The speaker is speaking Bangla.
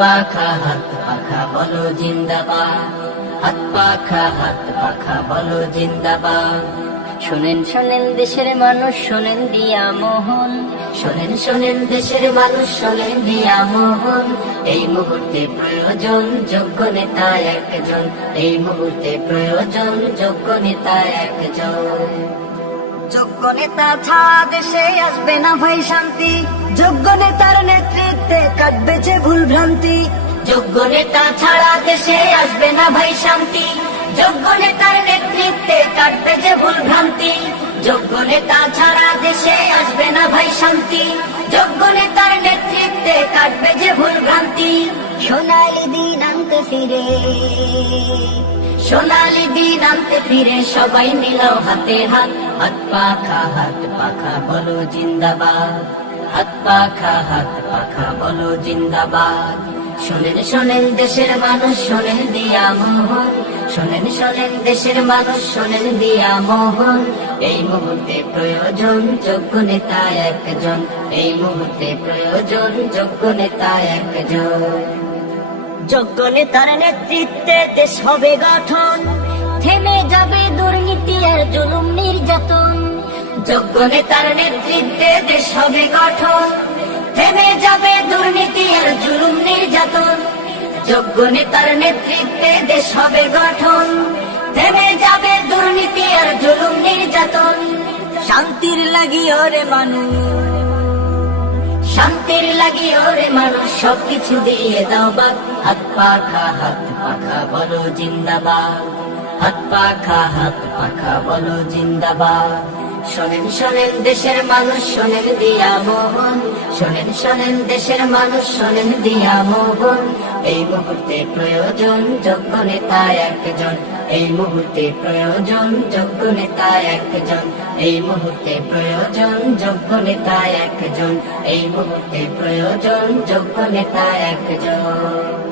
হাত পাখা বলো জিন্দাবাদ, হাত পাখা বলো জিন্দাবাদ। শোনেন শোনেন দেশের মানুষ, শোনেন দিয়া মোহন, শোনেন শোনেন দেশের মানুষ, শোনেন দিয়া মোহন। এই মুহূর্তে প্রয়োজন যোগ্য নেতা একজন, এই মুহূর্তে প্রয়োজন যোগ্য নেতা একজন। যোগ্য নেতা ছাড়া দেশে আসবে না ভাই শান্তি, যোগ্য নেতার নেতৃত্বে কাটবে যে ভুল ভ্রান্তি। যোগ্য নেতা ছাড়া দেশে আসবে না ভাই শান্তি, যোগ্য নেতার নেতৃত্বে কাটবে যে ভুল ভ্রান্তি। যোগ্য নেতা ছাড়া দেশে আসবে না ভাই শান্তি, যোগ্য নেতার নেতৃত্বে কাটবে যে ভুল ভ্রান্তি। সোনালি দিন আনতে ফিরে, সোনালি দিন আনতে ফিরে সবাই মিলাও হাতে হাত, হাত পাখা বলো জিন্দাবাদ, হাত পাখা বলো জিন্দাবাদ। শোনেন শোনেন দেশের মানুষ, শোনেন দিয়া মোহন, শোনেন শোনেন দেশের মানুষ, শোনেন দিয়া মোহন। এই মুহূর্তে প্রয়োজন যোগ্য নেতা একজন, এই মুহূর্তে প্রয়োজন যোগ্য নেতা একজন। যোগ্য নেতার নেতৃত্বে দেশ হবে গঠন, থেমে যাবে দুর্নীতি আর জুলুম নির্যাতন। যোগ্য নেতার নেতৃত্বে দেশ হবে গঠন, থেমে যাবে দুর্নীতি আর জুলুম নির্যাতন। যোগ্য নেতার নেতৃত্বে দেশ হবে গঠন, থেমে যাবে দুর্নীতি আর জুলুম নির্যাতন। শান্তির লাগি ওরে মানুষ, শান্তির লাগি ওরে মানুষ, সবকিছু দিয়ে দাও বাদ। হাত পাখা বলো জিন্দাবাদ, হাত পাখা বলো জিন্দাবাদ। শোনেন শোনেন দেশের মানুষ, শোনেন দিয়া মোহন, শোনেন শোনেন দেশের মানুষ, শোনেন দিয়া মোহন। এই মুহূর্তে প্রয়োজন যোগ্য নেতা একজন, এই মুহূর্তে প্রয়োজন যোগ্য নেতা একজন, এই মুহূর্তে প্রয়োজন যোগ্য নেতা একজন, এই মুহূর্তে প্রয়োজন যোগ্য নেতা একজন।